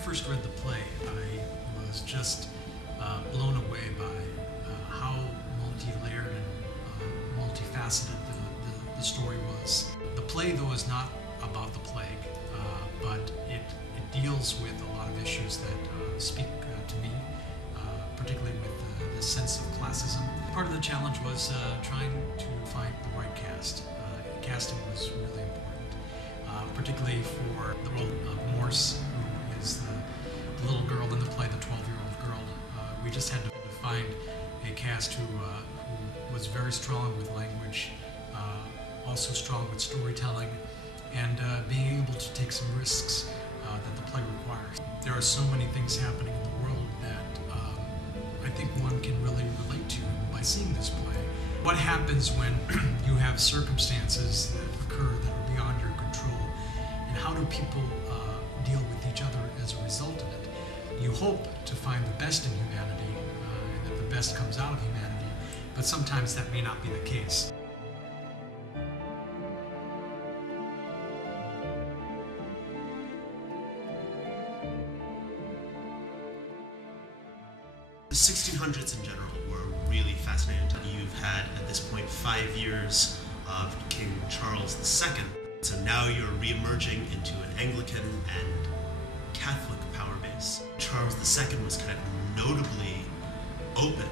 first read the play, I was just blown away by how multi-layered and multifaceted the story was. The play, though, is not about the plague, but it deals with a lot of issues that speak to me, particularly with the sense of classism. Part of the challenge was trying to find the right cast. Casting was really important, particularly for the role of Morse, who is the little girl in the play, the 12-year-old girl. We just had to find a cast who was very strong with language, also strong with storytelling, and being able to take some risks that the play requires. There are so many things happening in the world that I think one can really relate to by seeing this play. What happens when you have circumstances that occur that are beyond your control, and how do people deal with each other as a result of it? You hope to find the best in humanity, and that the best comes out of humanity, but sometimes that may not be the case. The 1600s in general were really fascinating. You've had, at this point, 5 years of King Charles II. So now you're re-emerging into an Anglican and Catholic power base. Charles II was kind of notably open,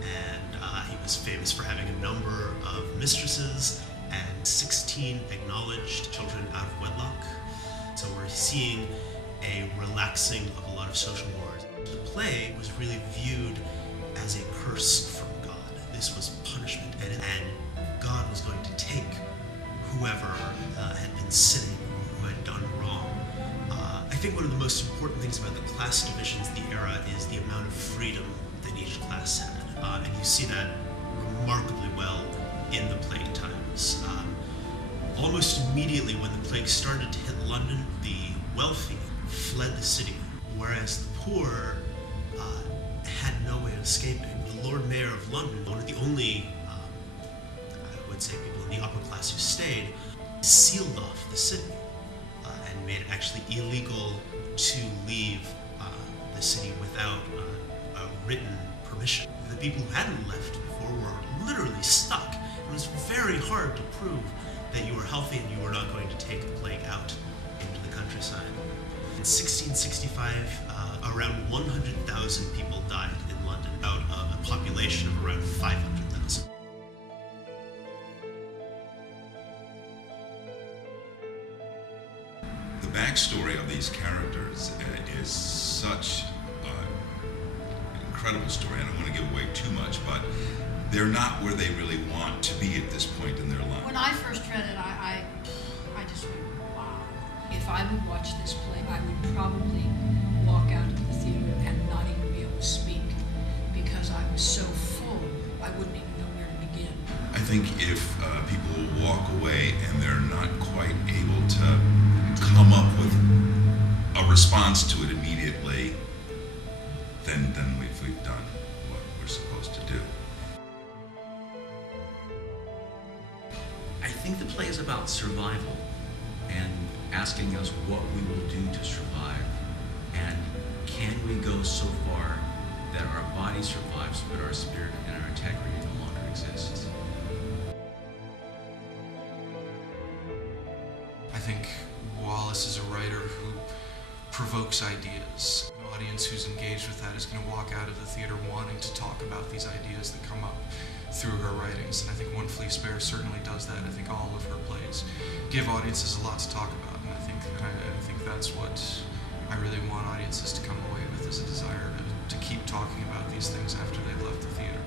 and he was famous for having a number of mistresses and 16 acknowledged children out of wedlock. So we're seeing a relaxing of a lot of social mores. The play was really viewed as a curse from God. This was punishment, and God was going to take whoever had been sinning or who had done wrong. I think one of the most important things about the class divisions of the era is the amount of freedom that each class had, and you see that remarkably well in the plague times. Almost immediately when the plague started to hit London, the wealthy fled the city, whereas the poor had no way of escaping. The Lord Mayor of London, one of the only, I would say, people in the upper class who stayed, sealed off the city and made it actually illegal to leave the city without a written permission. The people who hadn't left before were literally stuck. It was very hard to prove that you were healthy and you were not going to take the plague out into the countryside. In 1665, around 100,000 people died in London, out of a population of around 500,000. The backstory of these characters is such an incredible story. I don't want to give away too much, but they're not where they really want to be at this point in their life. When I first read it, I just went, wow. If I would watch this play, I would probably walk out of the theater and not even be able to speak, because I was so full, I wouldn't even know where to begin. I think if people walk away and they're not quite able to come up with a response to it immediately, then we've done what we're supposed to do. I think the play is about survival and asking us what we will do to survive, and can we go so far that our body survives but our spirit and our integrity no longer exists. I think Wallace is a writer who provokes ideas. An audience who's engaged with that is going to walk out of the theater wanting to talk about these ideas that come up through her writings, and I think One-Flea-Spare certainly does that. I think all of her plays give audiences a lot to talk about, and I think that's what I really want audiences to come away with, is a desire to keep talking about these things after they've left the theater.